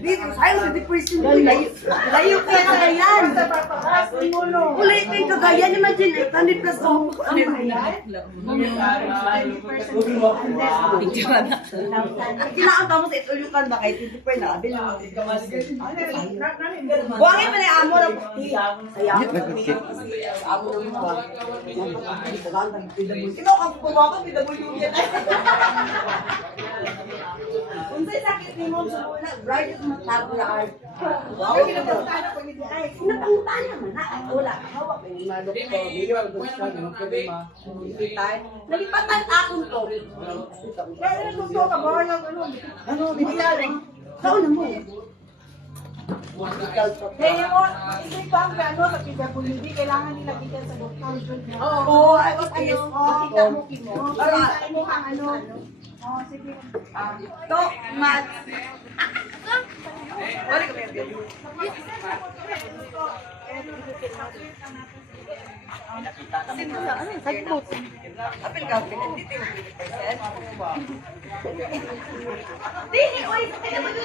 dito. Sa'yo, sa depression ko. Layo ka sa yan. Kulay ko yung kagayan. Imagine, 800 plus ako. Ang bayan. Kailangan tamo sa itulyukan ba kayo? 20% na. Buwangin pa na yung amo ng puti. Amo ng puti. Sino kang pumawa ka? PW yan. Unsay sakit ni mo sa mula, bright at matabo na art. Wow, pinapangutana ko ni Ay. Pinapangutana man na. Wala, hawak ko yung mga doktor. Nalipatan akong to. Kaya nagluto ka ba? Ano, binilaring. Saan na mo? Kaya mo, isip pa ang ano sa PWD, kailangan nila kita sa doktor. Oo, ayos. Kita mo, Kimo. Kita mo ang ano. Oo, sige. To, mat. Wala ka ba yan? Apil ka, dito yung 20%. Dini, oy,